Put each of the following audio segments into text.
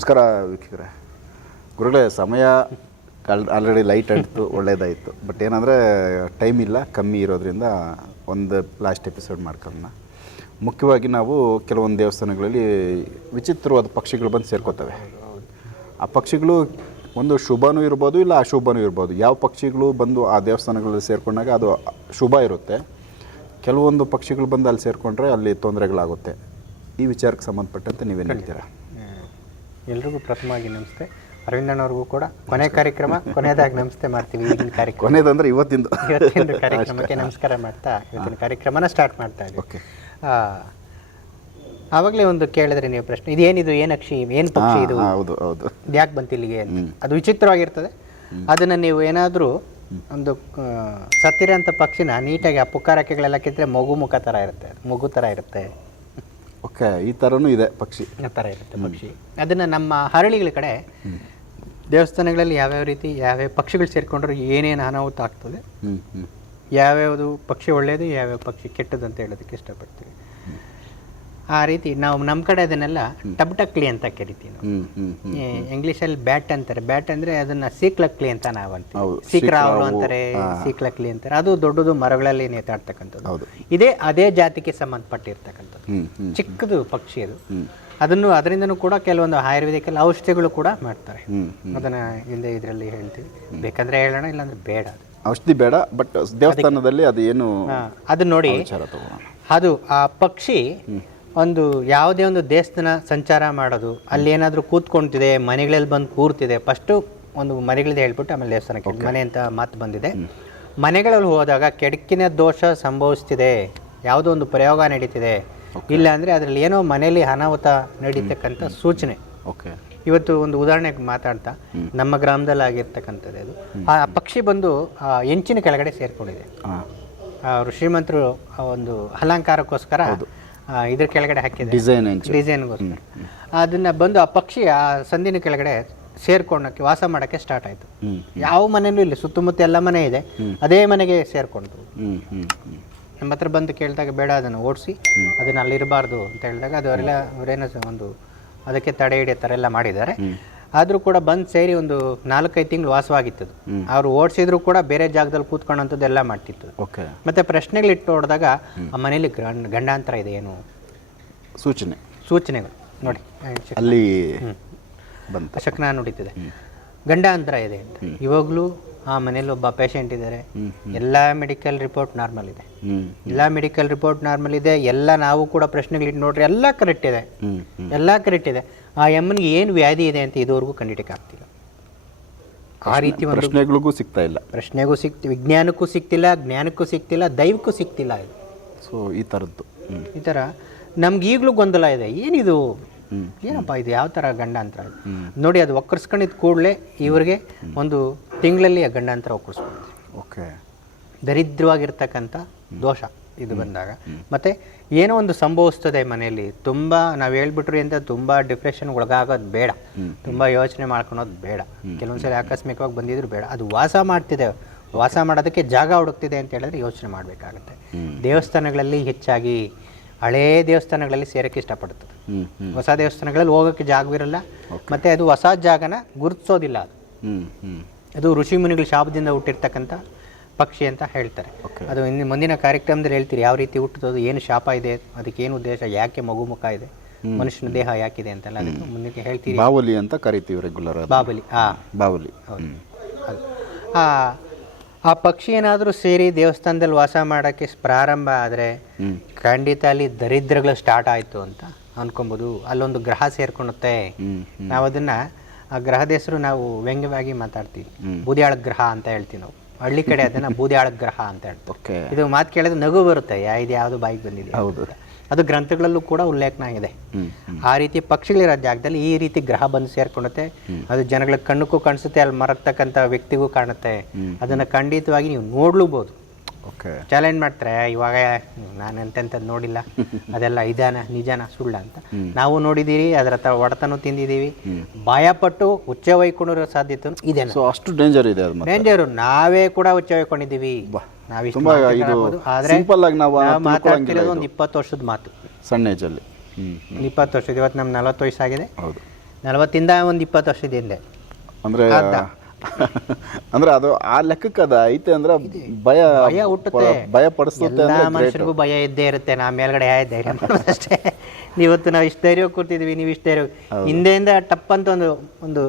ನಮಸ್ಕಾರ, ವೀಕ್ಷಕರೇ. ಗುರುಗಳೇ, ಸಮಯ ಕಳ್ ಆಲ್ರೆಡಿ ಲೈಟ್ ಆಯಿತು, ಒಳ್ಳೇದಾಯಿತು. ಬಟ್ ಏನಂದರೆ ಟೈಮ್ ಇಲ್ಲ, ಕಮ್ಮಿ ಇರೋದ್ರಿಂದ ಒಂದು ಲಾಸ್ಟ್ ಎಪಿಸೋಡ್ ಮಾಡ್ಕೊಳ್ಳೋಣ. ಮುಖ್ಯವಾಗಿ ನಾವು ಕೆಲವೊಂದು ದೇವಸ್ಥಾನಗಳಲ್ಲಿ ವಿಚಿತ್ರವಾದ ಪಕ್ಷಿಗಳು ಬಂದು ಸೇರ್ಕೋತವೆ. ಆ ಪಕ್ಷಿಗಳು ಒಂದು ಶುಭನೂ ಇರ್ಬೋದು, ಇಲ್ಲ ಅಶುಭನೂ ಇರ್ಬೋದು. ಯಾವ ಪಕ್ಷಿಗಳು ಬಂದು ಆ ದೇವಸ್ಥಾನಗಳಲ್ಲಿ ಸೇರಿಕೊಂಡಾಗ ಅದು ಶುಭ ಇರುತ್ತೆ. ಕೆಲವೊಂದು ಪಕ್ಷಿಗಳು ಬಂದು ಅಲ್ಲಿ ಸೇರಿಕೊಂಡ್ರೆ ಅಲ್ಲಿ ತೊಂದರೆಗಳಾಗುತ್ತೆ. ಈ ವಿಚಾರಕ್ಕೆ ಸಂಬಂಧಪಟ್ಟಂತೆ ನೀವೇನು ಹೇಳ್ತೀರಾ? ಎಲ್ರಿಗೂ ಪ್ರಥಮವಾಗಿ ನಮಸ್ತೆ. ಅರವಿಂದಣ್ಣವ್ರಿಗೂ ಕೂಡ ಕೊನೆ ಕಾರ್ಯಕ್ರಮ ಕೊನೆಯದಾಗಿ ನಮಸ್ತೆ ಮಾಡ್ತೀವಿ ಈಗಿನ ಕಾರ್ಯಕ್ರಮ. ಕೊನೆಯದಂದ್ರೆ ಇವತ್ತಿಂದು. ಇವತ್ತಿನ ಕಾರ್ಯಕ್ರಮಕ್ಕೆ ನಮಸ್ಕಾರ ಮಾಡ್ತಾ ಇವತ್ತಿನ ಕಾರ್ಯಕ್ರಮನ ಸ್ಟಾರ್ಟ್ ಮಾಡ್ತಾ ಇದ್ದೀವಿ. ಆವಾಗಲೇ ಒಂದು ಕೇಳಿದ್ರೆ ನೀವು ಪ್ರಶ್ನೆ ಇದೇನಿದು ಏನು ಅಕ್ಷಿ ಏನು ಪಕ್ಷಿ ಇದು? ಹೌದು ಹೌದು. ಯಾಕೆ ಬಂತು ಇಲ್ಲಿಗೆ ಅದು ವಿಚಿತ್ರವಾಗಿರ್ತದೆ. ಅದನ್ನು ನೀವು ಏನಾದರೂ ಒಂದು ಸತ್ತಿರೋಂಥ ಪಕ್ಷಿನ ನೀಟಾಗಿ ಆ ಪುಕ್ಕಾರಕ್ಕೆಗಳೆಲ್ಲ ಕಿತ್ತರೆ ಮಗು ಮುಖ ಥರ ಇರುತ್ತೆ ಮಗು ಥರ ಇರುತ್ತೆ. ಓಕೆ ಈ ಥರನೂ ಇದೆ ಪಕ್ಷಿ. ಆ ಥರ ಇರುತ್ತೆ ಪಕ್ಷಿ. ಅದನ್ನು ನಮ್ಮ ಹರಳಿಗಳ ಕಡೆ ದೇವಸ್ಥಾನಗಳಲ್ಲಿ ಯಾವ್ಯಾವ ರೀತಿ ಯಾವ್ಯಾವ ಪಕ್ಷಿಗಳು ಸೇರಿಕೊಂಡ್ರೆ ಏನೇನು ಅನಾಹುತ ಆಗ್ತದೆ ಯಾವ್ಯಾವುದು ಪಕ್ಷಿ ಒಳ್ಳೆಯದು ಯಾವ್ಯಾವ ಪಕ್ಷಿ ಕೆಟ್ಟದ್ದು ಅಂತ ಹೇಳೋದಕ್ಕೆ ಇಷ್ಟಪಡ್ತೀವಿ. ಆ ರೀತಿ ನಾವು ನಮ್ಮ ಕಡೆ ಅದನ್ನೆಲ್ಲ ಟಬ್ಟಕ್ಲಿ ಅಂತ ಕರಿತೀವಿ ಇಂಗ್ಲೀಷಲ್ಲಿ ಬ್ಯಾಟ್ ಅಂತಾರೆ. ಬ್ಯಾಟ್ ಅಂದ್ರೆ ಅದನ್ನ ಸೀಕ್ಲಕ್ಲಿ ಅಂತ ನಾವು ಅಂತೀವಿ. ಸೀಕ್ರಾವಲು ಅಂತಾರೆ ಸೀಕ್ಲಕ್ಲಿ ಅಂತಾರೆ. ಅದು ದೊಡ್ಡದು ಮರಗಳಲ್ಲಿ ನೇತಾಡ್ತಕ್ಕಂಥದ್ದು. ಇದೇ ಅದೇ ಜಾತಿಗೆ ಸಂಬಂಧಪಟ್ಟಿರ್ತಕ್ಕಂಥದ್ದು. ಚಿಕ್ಕದು ಪಕ್ಷಿ ಅದು. ಅದನ್ನು ಅದರಿಂದನೂ ಕೂಡ ಕೆಲವೊಂದು ಆಯುರ್ವೇದಿಕಲ್ ಔಷಧಿಗಳು ಕೂಡ ಮಾಡ್ತಾರೆ. ಅದನ್ನ ಹಿಂದೆ ಇದರಲ್ಲಿ ಹೇಳ್ತೀವಿ. ಬೇಕಂದ್ರೆ ಹೇಳೋಣ ಇಲ್ಲಾಂದ್ರೆ ಬೇಡ ಔಷಧಿ ಬೇಡ ಬಟ್ ದೇವಸ್ಥಾನದಲ್ಲಿ ಅದು ಏನು ಹಾ, ಅದು ನೋಡಿ. ಅದು ಆ ಪಕ್ಷಿ ಒಂದು ಯಾವುದೇ ಒಂದು ದೇವಸ್ಥಾನ ಸಂಚಾರ ಮಾಡೋದು ಅಲ್ಲಿ ಏನಾದರೂ ಕೂತ್ಕೊಳ್ತಿದೆ ಮನೆಗಳಲ್ಲಿ ಬಂದು ಕೂರ್ತಿದೆ ಫಸ್ಟು ಒಂದು ಮನೆಗಳದ್ದು ಹೇಳ್ಬಿಟ್ಟು ಆಮೇಲೆ ದೇವಸ್ಥಾನಕ್ಕೆ ಮನೆ ಅಂತ ಮಾತು ಬಂದಿದೆ. ಮನೆಗಳಲ್ಲಿ ಹೋದಾಗ ಕೆಡಕಿನ ದೋಷ ಸಂಭವಿಸ್ತಿದೆ ಯಾವುದೋ ಒಂದು ಪ್ರಯೋಗ ನಡೀತಿದೆ. ಇಲ್ಲ ಅಂದರೆ ಅದರಲ್ಲಿ ಏನೋ ಮನೆಯಲ್ಲಿ ಅನಾಹುತ ನಡೀತಕ್ಕಂಥ ಸೂಚನೆ. ಓಕೆ ಇವತ್ತು ಒಂದು ಉದಾಹರಣೆಗೆ ಮಾತಾಡ್ತಾ ನಮ್ಮ ಗ್ರಾಮದಲ್ಲಿ ಆಗಿರ್ತಕ್ಕಂಥದ್ದು ಅದು ಆ ಪಕ್ಷಿ ಬಂದು ಆ ಹೆಂಚಿನ ಕೆಳಗಡೆ ಸೇರಿಕೊಂಡಿದೆ. ಋಷಿಮಂತರು ಒಂದು ಅಲಂಕಾರಕ್ಕೋಸ್ಕರ ಇದ್ರ ಕೆಳಗಡೆ ಹಾಕಿದ್ದಾರೆ. ಡಿಸೈನ್ ಡಿಸೈನ್ಗೋಸ್ಕರ ಅದನ್ನ ಬಂದು ಆ ಪಕ್ಷಿ ಆ ಸಂದಿನ ಕೆಳಗಡೆ ಸೇರ್ಕೊಂಡಕ್ಕೆ ವಾಸ ಮಾಡಕ್ಕೆ ಸ್ಟಾರ್ಟ್ ಆಯ್ತು. ಯಾವ ಮನೆಯೂ ಇಲ್ಲ ಸುತ್ತಮುತ್ತ ಎಲ್ಲ ಮನೆ ಇದೆ. ಅದೇ ಮನೆಗೆ ಹ್ಞೂ ನಮ್ಮ ಹತ್ರ ಬಂದು ಕೇಳಿದಾಗ ಬೇಡ ಅದನ್ನು ಓಡಿಸಿ ಅದನ್ನ ಅಲ್ಲಿರಬಾರ್ದು ಅಂತ ಹೇಳಿದಾಗ ಅದು ಅವರೆಲ್ಲ ಅವರೇನೋ ಒಂದು ಅದಕ್ಕೆ ತಡೆ ಹಿಡಿಯೋ ಥರ ಎಲ್ಲ ಮಾಡಿದ್ದಾರೆ. ಆದರೂ ಕೂಡ ಬಂದು ಸೇರಿ ಒಂದು ನಾಲ್ಕೈದು ತಿಂಗಳು ವಾಸವಾಗಿತ್ತು ಅವರು ಓಡಿಸಿದ್ರು ಕೂಡ ಬೇರೆ ಜಾಗದಲ್ಲಿ ಕೂತ್ಕೊಳ್ಳೋಂಥದ್ದು ಎಲ್ಲ ಮಾಡ್ತಿತ್ತು. ಓಕೆ. ಮತ್ತೆ ಪ್ರಶ್ನೆಗಳಿಟ್ಟು ನೋಡಿದಾಗ ಆ ಮನೇಲಿ ಗಂಡ ಗಂಡಾಂತರ ಇದೆ ಏನು? ಸೂಚನೆ. ಸೂಚನೆಗಳು. ನೋಡಿ ಅಲ್ಲಿ ಬಂತು. ಶಕ್ನ ನುಡಿತಿದೆ ಗಂಡಾಂತರ ಇದೆ ಅಂತ. ಇವಾಗಲೂ ಆ ಮನೇಲಿ ಒಬ್ಬ ಪೇಷಂಟ್ ಇದ್ದಾರೆ ಎಲ್ಲ ಮೆಡಿಕಲ್ ರಿಪೋರ್ಟ್ ನಾರ್ಮಲ್ ಇದೆ. ಎಲ್ಲ ಮೆಡಿಕಲ್ ರಿಪೋರ್ಟ್ ನಾರ್ಮಲ್ ಇದೆ. ಎಲ್ಲ ನಾವು ಕೂಡ ಪ್ರಶ್ನೆಗಳಿಟ್ಟು ನೋಡ್ರಿ ಎಲ್ಲ ಕರೆಕ್ಟ್ ಇದೆ. ಎಲ್ಲ ಕರೆಕ್ಟ್ ಇದೆ. ಆ ಎಮ್ಮನಿಗೆ ಏನು ವ್ಯಾಧಿ ಇದೆ ಅಂತ ಇದುವರೆಗೂ ಕಂಡಿಡಿಕೆ ಆಗ್ತಿಲ್ಲ. ಆ ರೀತಿ ಪ್ರಶ್ನೆಗಳಿಗೂ ಸಿಗ್ತಾ ಇಲ್ಲ. ಪ್ರಶ್ನೆಗೂ ಸಿಕ್ತಿ ವಿಜ್ಞಾನಕ್ಕೂ ಸಿಗ್ತಿಲ್ಲ ಜ್ಞಾನಕ್ಕೂ ಸಿಗ್ತಿಲ್ಲ ದೈವಕ್ಕೂ ಸಿಗ್ತಿಲ್ಲ ಇದು. ಸೊ ಈ ಥರದ್ದು ಈ ಥರ ನಮ್ಗೆ ಈಗಲೂ ಗೊಂದಲ ಇದೆ. ಏನಿದು. ಏನಪ್ಪ ಇದು? ಯಾವ ಥರ ಅಂತ ನೋಡಿ ಅದು ಒಕ್ಕರ್ಸ್ಕೊಂಡಿದ್ದ ಕೂಡಲೇ ಇವ್ರಿಗೆ ಒಂದು ತಿಂಗಳಲ್ಲಿ ಗಂಡಾಂತರ ಒಕ್ಕರ್ಸ್ಕೊಂಡಿದೆ ಓಕೆ. ದರಿದ್ರವಾಗಿರ್ತಕ್ಕಂಥ ದೋಷ ಇದು ಬಂದಾಗ. ಮತ್ತೆ ಏನೋ ಒಂದು ಸಂಭವಿಸ್ತದೆ ಮನೆಯಲ್ಲಿ. ತುಂಬ ನಾವು ಹೇಳ್ಬಿಟ್ರಿ ಅಂತ ತುಂಬ ಡಿಪ್ರೆಷನ್ ಒಳಗಾಗೋದು ಬೇಡ. ತುಂಬ ಯೋಚನೆ ಮಾಡ್ಕೊಳೋದು ಬೇಡ. ಕೆಲವೊಂದ್ಸಲ ಆಕಸ್ಮಿಕವಾಗಿ ಬಂದಿದ್ರು ಬೇಡ. ಅದು ವಾಸ ಮಾಡ್ತಿದೆ. ವಾಸ ಮಾಡೋದಕ್ಕೆ ಜಾಗ ಹುಡುಕ್ತಿದೆ ಅಂತ ಹೇಳಿದ್ರೆ ಯೋಚನೆ ಮಾಡಬೇಕಾಗುತ್ತೆ. ದೇವಸ್ಥಾನಗಳಲ್ಲಿ ಹೆಚ್ಚಾಗಿ ಹಳೇ ದೇವಸ್ಥಾನಗಳಲ್ಲಿ ಸೇರಕ್ಕೆ ಹ್ಞೂ ಹೊಸ ದೇವಸ್ಥಾನಗಳಲ್ಲಿ ಹೋಗೋಕ್ಕೆ ಜಾಗವಿರಲ್ಲ. ಮತ್ತೆ ಅದು ಹೊಸ ಜಾಗನ ಗುರುತಿಸೋದಿಲ್ಲ ಅದು. ಅದು ಋಷಿ ಮುನಿಗಳ ಶಾಪದಿಂದ ಹುಟ್ಟಿರ್ತಕ್ಕಂಥ ಪಕ್ಷಿ ಅಂತ ಹೇಳ್ತಾರೆ. ಅದು ಇನ್ನು ಮುಂದಿನ ಕಾರ್ಯಕ್ರಮದಲ್ಲಿ ಹೇಳ್ತೀರಿ ಯಾವ ರೀತಿ ಹುಟ್ಟುತ್ತದು ಏನು ಶಾಪ ಇದೆ ಅದಕ್ಕೆ ಏನು ಉದ್ದೇಶ ಯಾಕೆ ಮಗು ಮುಖ ಇದೆ ಮನುಷ್ಯನ ದೇಹ ಯಾಕಿದೆ ಅಂತೆಲ್ಲ ಅದಕ್ಕೆ ಮುಂದಕ್ಕೆ ಹೇಳ್ತೀರಿ. ಬಾವಲಿ ಅಂತ ಕರಿತೀವಿ ರೆಗ್ಯುಲರ್ ಬಾವಲಿ ಬಾಬಲಿ ಆ ಬಾವಲಿ. ಹೌದು. ಆ ಆ ಪಕ್ಷಿ ಏನಾದರೂ ಸೇರಿ ದೇವಸ್ಥಾನದಲ್ಲಿ ವಾಸ ಮಾಡೋಕ್ಕೆ ಪ್ರಾರಂಭ ಆದರೆ ಖಂಡಿತ ಅಲ್ಲಿ ದರಿದ್ರಗಳು ಸ್ಟಾರ್ಟ್ ಆಯಿತು ಅಂತ ಅನ್ಕೊಬೋದು. ಅಲ್ಲೊಂದು ಗ್ರಹ ಸೇರ್ಕೊಳುತ್ತೆ ನಾವು ಅದನ್ನ ಆ ಗ್ರಹದ ಹೆಸರು ನಾವು ವ್ಯಂಗ್ಯವಾಗಿ ಮಾತಾಡ್ತೀವಿ. ಬೂದಿಯಾಳ ಗ್ರಹ ಅಂತ ಹೇಳ್ತೀವಿ ನಾವು. ಹಳ್ಳಿ ಕಡೆ ಅದನ್ನ ಬೂದಿಯಾಳ ಗ್ರಹ ಅಂತ ಹೇಳ್ತೀವಿ. ಇದು ಮಾತು ಕೇಳಿದ್ರೆ ನಗು ಬರುತ್ತೆ. ಯಾ ಇದು ಯಾವುದು ಬಾಯಿಗೆ ಬಂದಿದೆ ಹೌದು. ಅದು ಗ್ರಂಥಗಳಲ್ಲೂ ಕೂಡ ಉಲ್ಲೇಖನ ಆಗಿದೆ. ಆ ರೀತಿ ಪಕ್ಷಿಗಳಿರೋ ಜಾಗದಲ್ಲಿ ಈ ರೀತಿ ಗ್ರಹ ಬಂದು ಸೇರ್ಕೊಳುತ್ತೆ ಅದು ಜನಗಳ ಕಣ್ಣಕ್ಕೂ ಕಾಣಿಸುತ್ತೆ ಅಲ್ಲಿ ಮರತಕ್ಕಂಥ ವ್ಯಕ್ತಿಗೂ ಕಾಣುತ್ತೆ. ಅದನ್ನ ಖಂಡಿತವಾಗಿ ನೀವು ನೋಡ್ಲೂಬೋದು. ಓಕೆ ಚಾಲೆಂಜ್ ಮಾಡ್ತಾರೆ ಇವಾಗ ನಾನು ಎಂತೆಂಥದ್ದು ನೋಡಿಲ್ಲ. ಅದೆಲ್ಲ ಇದಾನ ನಿಜಾನ ಸುಳ್ಳ ಅಂತ. ನಾವು ನೋಡಿದ್ದೀರಿ ಅದರ ತ ಒಡತನೂ ತಿಂದಿದ್ದೀವಿ ಭಯಪಟ್ಟು ಉಚ್ಚ ವೈಕೊಂಡಿರೋ ಸಾಧ್ಯತೆ ಇದೆ ಸೊ ಅಷ್ಟು ಡೇಂಜರ್ ಇದೆ ಅದು ಮತ್ತೆ ಡೇಂಜರು ನಾವೇ ಕೂಡ ಉಚ್ಚ ವೈಕೊಂಡಿದ್ದೀವಿ. ನಾವಿಷ್ಟು ತುಂಬಾ ಇದು ಆದ್ರೆ ಸಿಂಪಲ್ ಆಗಿ ನಾವು ನಾವು ಮಾತಾಡ್ತಿರೋದು ಒಂದು ಇಪ್ಪತ್ತು ವರ್ಷದ ಮಾತು. ಸಣ್ಣ ಏಜಲ್ಲಿ ಹ್ಞೂ ಇಪ್ಪತ್ತು ವರ್ಷದ ಇವತ್ತು ನಮ್ಗೆ ನಲವತ್ತು ವಯಸ್ಸಾಗಿದೆ. ಹೌದು. ನಲವತ್ತಿಂದ ಒಂದು ಇಪ್ಪತ್ತು ವರ್ಷದ ಹಿಂದೆ. ಅಂದ್ರೆ ಅಂದ್ರೆ ಅದು ಆ ಲೆಕ್ಕಕ್ಕೆ ಅದು ಐತೆ ಅಂದ್ರೆ ಭಯ ಭಯ ಹುಟ್ಟುತ್ತೆ. ಭಯ ಪಡಿಸುತ್ತೆ ಎಲ್ಲ great. ಮನುಷ್ಯರಿಗೂ ಭಯ ಇದ್ದೇ ಇರುತ್ತೆ. ನಾ ಮೇಲ್ಗಡೆ ಯಾ ಧೈರ್ಯ ಮಾಡೋದಷ್ಟೇ. ಇವತ್ತು ನಾವು ಇಷ್ಟು ಧೈರ್ಯ ಕೂರ್ತಿದ್ವಿ ನೀವು ಇಷ್ಟು ಧೈರ್ಯ ಹಿಂದೆಯಿಂದ ಟಪ್ ಅಂತ ಒಂದು ಒಂದು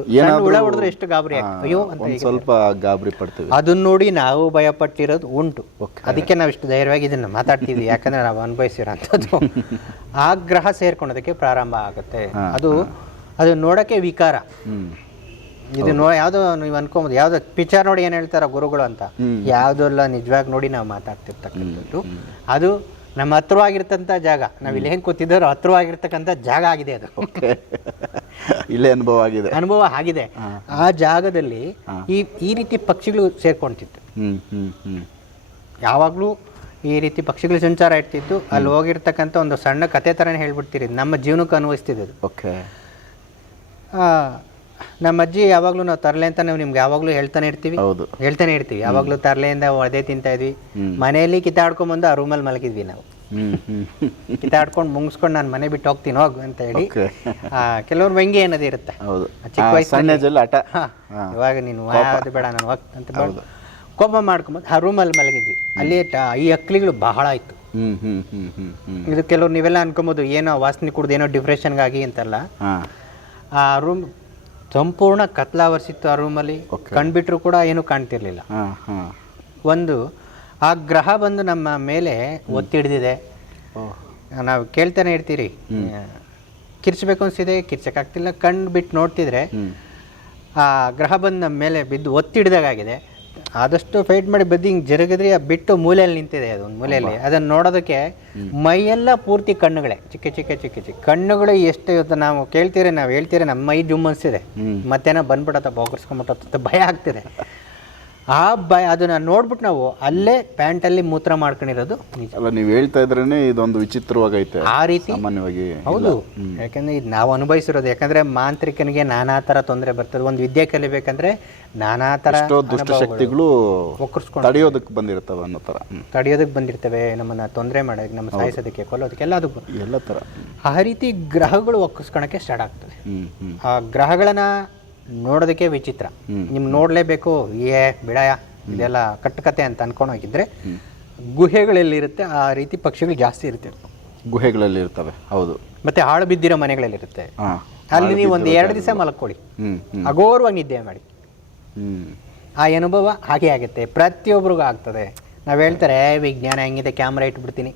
ಹುಳ ಹೊಡೆದ್ರೆ ಎಷ್ಟು ಗಾಬರಿ ಅಯ್ಯೋ ಅಂತ ಸ್ವಲ್ಪ ಗಾಬರಿ ಪಡ್ತೀವಿ. ಅದನ್ನ ನೋಡಿ ನಾವು ಭಯ ಪಟ್ಟಿರೋದು ಉಂಟು. ಅದಕ್ಕೆ ನಾವು ಇಷ್ಟು ಧೈರ್ಯವಾಗಿ ಇದನ್ನ ಮಾತಾಡ್ತೀವಿ. ಯಾಕಂದ್ರೆ ನಾವು ಅನುಭವಿಸಿರೋಂಥದ್ದು ಆ ಗ್ರಹ ಸೇರ್ಕೊಳೋದಕ್ಕೆ ಪ್ರಾರಂಭ ಆಗುತ್ತೆ. ಅದು ಅದು ನೋಡಕ್ಕೆ ವಿಕಾರ. ಇದು ನೋ ಯಾವುದೋ ನೀವು ಅನ್ಕೊಂಬೋದು. ಯಾವುದೋ ಪಿಕ್ಚರ್ ನೋಡಿ ಏನು ಹೇಳ್ತಾರ ಗುರುಗಳು ಅಂತ. ಯಾವುದೆಲ್ಲ ನಿಜವಾಗಿ ನೋಡಿ ನಾವು ಮಾತಾಡ್ತಿರ್ತಕ್ಕಂಥದ್ದು. ಅದು ನಮ್ಮ ಹತ್ರವಾಗಿರ್ತಂಥ ಜಾಗ. ನಾವು ಇಲ್ಲಿ ಹೆಂಗೆ ಕೂತಿದ್ದಾರೋ ಹತ್ರವಾಗಿರ್ತಕ್ಕಂಥ ಜಾಗ ಆಗಿದೆ ಅದು. ಇಲ್ಲೇ ಅನುಭವ ಆಗಿದೆ. ಅನುಭವ ಆಗಿದೆ. ಆ ಜಾಗದಲ್ಲಿ ಈ ಈ ರೀತಿ ಪಕ್ಷಿಗಳು ಸೇರ್ಕೊಂತಿತ್ತು. ಯಾವಾಗಲೂ ಈ ರೀತಿ ಪಕ್ಷಿಗಳು ಸಂಚಾರ ಇರ್ತಿತ್ತು. ಅಲ್ಲಿ ಹೋಗಿರ್ತಕ್ಕಂಥ ಒಂದು ಸಣ್ಣ ಕತೆ ಥರನೇ ಹೇಳ್ಬಿಡ್ತೀರಿ. ನಮ್ಮ ಜೀವನಕ್ಕೆ ಅನ್ವಯಿಸ್ತಿದ್ದು ಅದು. ಓಕೆ. ಆ, ನಮ್ಮ ಅಜ್ಜಿ ಯಾವಾಗಲೂ ನಾವು ತರಲೆ ಅಂತ ನಾವು ನಿಮ್ಗೆ ಯಾವಾಗಲೂ ಹೇಳ್ತಾನೆ ಇರ್ತೀವಿ. ಹೌದು. ಹೇಳ್ತಾನೆ ಇರ್ತೀವಿ. ಯಾವಾಗಲೂ ತರಲೆಯಿಂದ ಒದೆ ತಿಂತಾ ಇದ್ವಿ. ಮನೆಯಲ್ಲಿ ಕಿತ್ತಾಡ್ಕೊಂಬಂದು ಆ ರೂಮಲ್ಲಿ ಮಲಗಿದ್ವಿ ನಾವು. ಕಿತ್ತಾಡ್ಕೊಂಡು ಮುಗಿಸ್ಕೊಂಡು ನಾನು ಮನೆ ಬಿಟ್ಟು ಹೋಗ್ತೀನಿ ಹೋಗು ಅಂತ ಹೇಳಿ. ಕೆಲವ್ರು ವ್ಯಂಗ್ಯ ಅನ್ನೋದು ಇರುತ್ತೆ. ಹೌದು. ಚಿಕ್ಕ ಜಲ್ಲಿ ಆಟ ಇವಾಗ ನೀನು ಅದು ಬೇಡ ನಾನು ಹೋಗ್ ಅಂತ ಕೋಪ ಮಾಡ್ಕೊಂಬಂದು ಆ ರೂಮಲ್ಲಿ ಮಲಗಿದ್ವಿ. ಅಲ್ಲಿ ಈ ಅಕ್ಲಿಗಳು ಬಹಳ ಇತ್ತು. ಇದು ಕೆಲವ್ರು ನೀವೆಲ್ಲ ಅನ್ಕೊಬೋದು ಏನೋ ವಾಸನೆ ಕುಡ್ದು ಏನೋ ಡಿಪ್ರೆಷನ್ಗಾಗಿ ಅಂತಲ್ಲ. ಆ ರೂಮ್ ಸಂಪೂರ್ಣ ಕತ್ಲಾವರಿಸಿತ್ತು ಆ ರೂಮಲ್ಲಿ ಕಣ್ಬಿಟ್ರು ಕೂಡ ಏನು ಕಾಣ್ತಿರ್ಲಿಲ್ಲ. ಒಂದು ಆ ಗ್ರಹ ಬಂದು ನಮ್ಮ ಮೇಲೆ ಒತ್ತಿಡ್ದಿದೆ. ನಾವು ಕೇಳ್ತಾನೆ ಇರ್ತೀರಿ. ಕಿರ್ಚಬೇಕು ಅನ್ಸಿದೆ ಕಿರ್ಚಕ್ಕಾಗ್ತಿಲ್ಲ. ಕಣ್ಣು ಬಿಟ್ಟು ನೋಡ್ತಿದ್ರೆ ಆ ಗ್ರಹ ಬಂದು ನಮ್ಮ ಮೇಲೆ ಬಿದ್ದು ಒತ್ತಿ ಹಿಡ್ದಾಗಿದೆ ಆದಷ್ಟು ಫೈಟ್ ಮಾಡಿ ಬದ್ದು ಹಿಂಗೆ ಜರುಗಿದ್ರೆ ಆ ಬಿಟ್ಟು ಮೂಲೆಯಲ್ಲಿ ನಿಂತಿದೆ ಅದು ಒಂದು ಮೂಲೆಯಲ್ಲಿ. ಅದನ್ನು ನೋಡೋದಕ್ಕೆ ಮೈಯೆಲ್ಲ ಪೂರ್ತಿ ಕಣ್ಣುಗಳೇ. ಚಿಕ್ಕ ಚಿಕ್ಕ ಚಿಕ್ಕ ಚಿಕ್ಕ. ಕಣ್ಣುಗಳು ಎಷ್ಟು ಇವತ್ತು ನಾವು ಕೇಳ್ತೀರಿ ನಾವು ಹೇಳ್ತೀರಿ ನಮ್ಮ ಮೈ ಜುಮ್ಮನ್ಸಿದೆ. ಮತ್ತೇನೋ ಬಂದ್ಬಿಡತ್ತ ಬೋಗರ್ಸ್ಕೊಂಬಿಟ್ಟತ್ತ ಭಯ ಆಗ್ತಿದೆ. ಆ ಭಯ ಅದನ್ನ ನೋಡ್ಬಿಟ್ಟು ನಾವು ಅಲ್ಲೇ ಪ್ಯಾಂಟಲ್ಲಿ ಮೂತ್ರ ಮಾಡ್ಕೊಂಡಿರೋದು ನಿಜ. ಅಲ್ಲ ನೀವು ಹೇಳ್ತಾ ಇದ್ರೇನೆ ಇದೊಂದು ವಿಚಿತ್ರವಾಗೈತೆ ಆ ರೀತಿ? ಸಾಮಾನ್ಯವಾಗಿ ಹೌದು. ಯಾಕಂದ್ರೆ ಇದು ನಾವು ಅನುಭವಿಸಿರೋದು. ಯಾಕಂದ್ರೆ ಮಾಂತ್ರಿಕನಿಗೆ ನಾನಾ ತರ ತೊಂದರೆ ಬರ್ತದೆ. ಒಂದು ವಿದ್ಯೆ ಕಲಿಬೇಕಂದ್ರೆ ನಾನಾ ತರ ದುಷ್ಟ ದುಷ್ಟಶಕ್ತಿಗಳು ಒಕ್ಕರ್ಸ್ಕೊಂಡು ತಡೆಯೋದಕ್ಕೆ ಬಂದಿರ್ತವೆ ಅನ್ನೋ ತರ. ತಡೆಯೋದಕ್ಕೆ ಬಂದಿರ್ತವೆ. ನಮ್ಮನ್ನ ತೊಂದರೆ ಮಾಡೋದಕ್ಕೆ ನಮ್ಮ ಸಾಯಿಸೋದಕ್ಕೆ ಕೊಲ್ಲೋದಕ್ಕೆ ಎಲ್ಲ ಅದಕ್ಕೆ ಎಲ್ಲ ತರ. ಆ ರೀತಿ ಗ್ರಹಗಳು ಒಕ್ಕರ್ಸ್ಕೊಳಕ್ಕೆ ಸ್ಟಾರ್ಟ್ ಆಗ್ತದೆ. ಆ ಗ್ರಹಗಳನ್ನ ನೋಡೋದಕ್ಕೆ ವಿಚಿತ್ರ. ನಿಮ್ಗೆ ನೋಡಲೇಬೇಕು ಏ ಬಿಡಯ ಇದೆಲ್ಲ ಕಟ್ಟುಕತೆ ಅಂತ ಅನ್ಕೊಂಡು ಹೋಗಿದ್ರೆ ಗುಹೆಗಳಲ್ಲಿರುತ್ತೆ ಆ ರೀತಿ ಪಕ್ಷಿಗಳು ಜಾಸ್ತಿ ಇರುತ್ತೆ ಗುಹೆಗಳಲ್ಲಿ ಇರ್ತವೆ ಹೌದು. ಮತ್ತೆ ಹಾಳು ಬಿದ್ದಿರೋ ಮನೆಗಳಲ್ಲಿರುತ್ತೆ. ಅಲ್ಲಿ ನೀವು ಒಂದು ಎರಡು ದಿವಸ ಮಲ್ಕೊಳ್ಳಿ. ಅಗೋರವಾಗಿ ನಿದ್ದೆ ಮಾಡಿ. ಆ ಅನುಭವ ಹಾಗೆ ಆಗುತ್ತೆ. ಪ್ರತಿಯೊಬ್ಬರಿಗೂ ಆಗ್ತದೆ. ನಾವು ಹೇಳ್ತಾರೆ "ಏ, ವಿಜ್ಞಾನ ಹೆಂಗಿದೆ? ಕ್ಯಾಮ್ರಾ ಇಟ್ಬಿಡ್ತೀನಿ.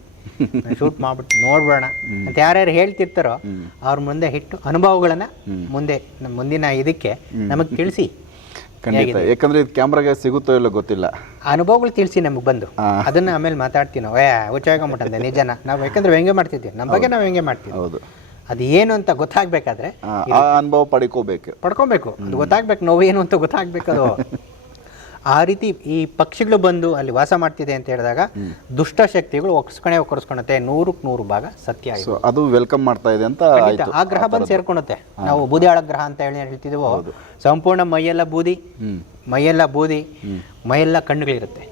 ಶೂಟ್ ಮಾಡ್ಬಿಟ್ಟು ನೋಡ್ಬೇಡ ಅಂತ ಯಾರ್ಯಾರು ಹೇಳ್ತಿರ್ತಾರೋ ಅವ್ರ ಮುಂದೆ ಹಿಟ್ಟು ಅನುಭವಗಳನ್ನ ಮುಂದೆ ಮುಂದಿನ ಇದಕ್ಕೆ ನಮಗೆ ತಿಳಿಸಿ. ಖಂಡಿತ. ಯಾಕಂದ್ರೆ ಇದು ಕ್ಯಾಮ್ರಾಗೆ ಸಿಗುತ್ತೋ ಇಲ್ಲೋ ಗೊತ್ತಿಲ್ಲ. ಅನುಭವಗಳು ತಿಳಿಸಿ ನಮಗೆ ಬಂದು. ಅದನ್ನ ಆಮೇಲೆ ಮಾತಾಡ್ತೀವಿ ನಾವು. ಏ ಹುಚ್ಚಾಕೊಂಬಿಟ್ಟಂತೆ ನಿಜನ. ನಾವು ಯಾಕಂದ್ರೆ ವ್ಯಂಗ್ಯ ಮಾಡ್ತಿದ್ವಿ. ನಮ್ಮ ಬಗ್ಗೆ ನಾವು ವ್ಯಂಗ್ಯ ಮಾಡ್ತೀವಿ ಹೌದು. ಅದು ಏನು ಅಂತ ಗೊತ್ತಾಗ್ಬೇಕಾದ್ರೆ ಅನುಭವ ಪಡ್ಕೋಬೇಕು. ಪಡ್ಕೊಬೇಕು. ಅದು ಗೊತ್ತಾಗ್ಬೇಕು ನೋವು ಏನು ಅಂತ ಗೊತ್ತಾಗ್ಬೇಕು ಅದು. ಆ ರೀತಿ ಈ ಪಕ್ಷಿಗಳು ಬಂದು ಅಲ್ಲಿ ವಾಸ ಮಾಡ್ತಿದೆ ಅಂತ ಹೇಳಿದಾಗ ದುಷ್ಟ ಶಕ್ತಿಗಳು ಒಕ್ಕಸ್ಕೊಣೆ ಒಕ್ಕರ್ಸ್ಕೊಳತ್ತೆ ನೂರಕ್ಕೆ ನೂರು ಭಾಗ ಸತ್ಯ ಸೊ ಅದು ವೆಲ್ಕಮ್ ಮಾಡ್ತಾ ಇದೆ ಅಂತ ಆಯ್ತು. ಆ ಗ್ರಹ ಬಂದು ಸೇರ್ಕೊಳುತ್ತೆ ನಾವು ಬೂದಿಯಾಳ ಗ್ರಹ ಅಂತ ಹೇಳಿ ಹೇಳ್ತಿದ್ದೀವೋ ಸಂಪೂರ್ಣ ಮೈಯೆಲ್ಲ ಬೂದಿ ಮೈಯೆಲ್ಲ ಬೂದಿ ಮೈಯೆಲ್ಲ ಕಣ್ಣುಗಳಿರುತ್ತೆ.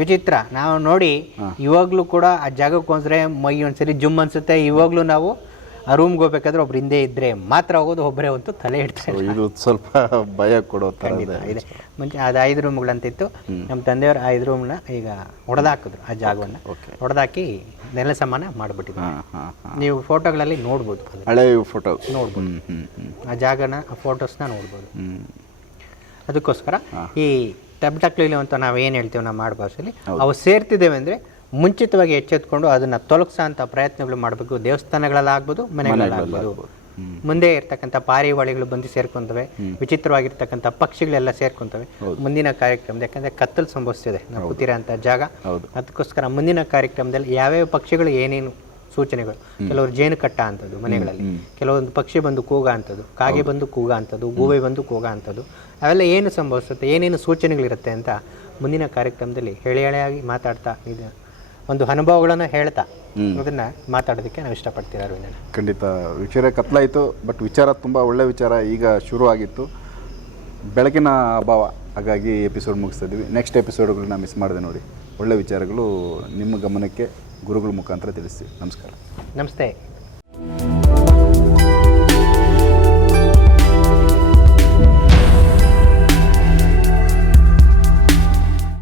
ವಿಚಿತ್ರ. ನಾವು ನೋಡಿ ಇವಾಗ್ಲೂ ಕೂಡ ಆ ಜಾಗಕ್ಕೆ ಹೋದ್ರೆ ಮೈ ಒಂದ್ಸರಿ ಜುಮ್ ಅನ್ಸುತ್ತೆ. ಇವಾಗ್ಲೂ ನಾವು ಆ ರೂಮ್ಗೆ ಹೋಗ್ಬೇಕಾದ್ರೆ ಒಬ್ರು ಹಿಂದೆ ಇದ್ರೆ ಮಾತ್ರ ಹೋಗೋದು ಒಬ್ಬರೇ ಅಂತೂ ತಲೆ ಇಡ್ತಾರೆ ಇದು ಸ್ವಲ್ಪ ಭಯ ಕೊಡೋ ಥರ ಇದೆ. ಮುಂಚೆ ಅದು ಐದು ರೂಮ್ಗಳಂತಿತ್ತು ನಮ್ಮ ತಂದೆಯವರು ಐದು ರೂಮ್ನ ಈಗ ಹೊಡೆದಾಕಿದ್ರು ಆ ಜಾಗವನ್ನು. ಹೊಡೆದಾಕಿ ನೆಲ ಸಮಾನ ಮಾಡಿಬಿಟ್ಟಿದ್ರು. ನೀವು ಫೋಟೋಗಳಲ್ಲಿ ನೋಡ್ಬೋದು. ಹಳೆ ಫೋಟೋ ಹ್ಮ್ ಆ ಜಾಗನ ಆ ಫೋಟೋಸ್ನ ನೋಡ್ಬೋದು. ಹ್ಮ್. ಅದಕ್ಕೋಸ್ಕರ ಈ ಟಬ್ಟಕ್ಲಿಲಿ ಅಂತ ನಾವು ಏನು ಹೇಳ್ತೀವಿ ನಮ್ಮ ಆಡು ಭಾಷೆಯಲ್ಲಿ ಅವು ಸೇರ್ತಿದ್ದೇವೆ ಅಂದರೆ ಮುಂಚಿತವಾಗಿ ಎಚ್ಚೆತ್ಕೊಂಡು ಅದನ್ನ ತೊಲಗಿಸೋಂಥ ಅಂತ ಪ್ರಯತ್ನಗಳು ಮಾಡಬೇಕು. ದೇವಸ್ಥಾನಗಳಲ್ಲಾಗ್ಬೋದು ಮನೆಗಳಲ್ಲಾಗ್ಬೋದು. ಮುಂದೆ ಇರ್ತಕ್ಕಂಥ ಪಾರಿವಾಳಿಗಳು ಬಂದು ಸೇರ್ಕೊಂತವೆ ವಿಚಿತ್ರವಾಗಿರ್ತಕ್ಕಂಥ ಪಕ್ಷಿಗಳೆಲ್ಲ ಸೇರ್ಕೊಂತವೆ. ಮುಂದಿನ ಕಾರ್ಯಕ್ರಮದ ಯಾಕಂದ್ರೆ ಕತ್ತಲು ಸಂಭವಿಸ್ತಿದೆ ನಾವು ಕೂತಿರೋ ಅಂತ ಜಾಗ. ಅದಕ್ಕೋಸ್ಕರ ಮುಂದಿನ ಕಾರ್ಯಕ್ರಮದಲ್ಲಿ ಯಾವ್ಯಾವ ಪಕ್ಷಿಗಳು ಏನೇನು ಸೂಚನೆಗಳು? ಕೆಲವರು ಜೇನು ಕಟ್ಟ ಅಂತದ್ದು ಮನೆಗಳಲ್ಲಿ. ಕೆಲವೊಂದು ಪಕ್ಷಿ ಬಂದು ಕೂಗ ಅಂತದ್ದು ಕಾಗೆ ಬಂದು ಕೂಗ ಅಂತದ್ದು ಗೂವೆ ಬಂದು ಕೂಗ ಅಂತದ್ದು ಅವೆಲ್ಲ ಏನು ಸಂಭವಿಸುತ್ತೆ ಏನೇನು ಸೂಚನೆಗಳಿರುತ್ತೆ ಅಂತ ಮುಂದಿನ ಕಾರ್ಯಕ್ರಮದಲ್ಲಿ ಹೇಳಿ ಹೇಳಿಯಾಗಿ ಮಾತಾಡ್ತಾ ಇದು ಒಂದು ಅನುಭವಗಳನ್ನು ಹೇಳ್ತಾ. ಅದನ್ನ ಮಾತಾಡೋದಕ್ಕೆ ನಾವು ಇಷ್ಟಪಡ್ತೀರ ಅರವಿಂದಣ್ಣ. ಖಂಡಿತ ವಿಚಾರ ಕತ್ಲಾಯಿತು ಬಟ್ ವಿಚಾರ ತುಂಬ ಒಳ್ಳೆ ವಿಚಾರ ಈಗ ಶುರು ಆಗಿತ್ತು. ಬೆಳಕಿನ ಅಭಾವ ಹಾಗಾಗಿ ಎಪಿಸೋಡ್ ಮುಗಿಸ್ತಾ ಇದ್ವಿ ನೆಕ್ಸ್ಟ್ ಎಪಿಸೋಡ್ಗಳನ್ನ ಮಿಸ್ ಮಾಡಿದೆ ನೋಡಿ. ಒಳ್ಳೆ ವಿಚಾರಗಳು ನಿಮ್ಮ ಗಮನಕ್ಕೆ ಗುರುಗಳ ಮುಖಾಂತರ ತಿಳಿಸ್ತೀವಿ. ನಮಸ್ಕಾರ. ನಮಸ್ತೆ.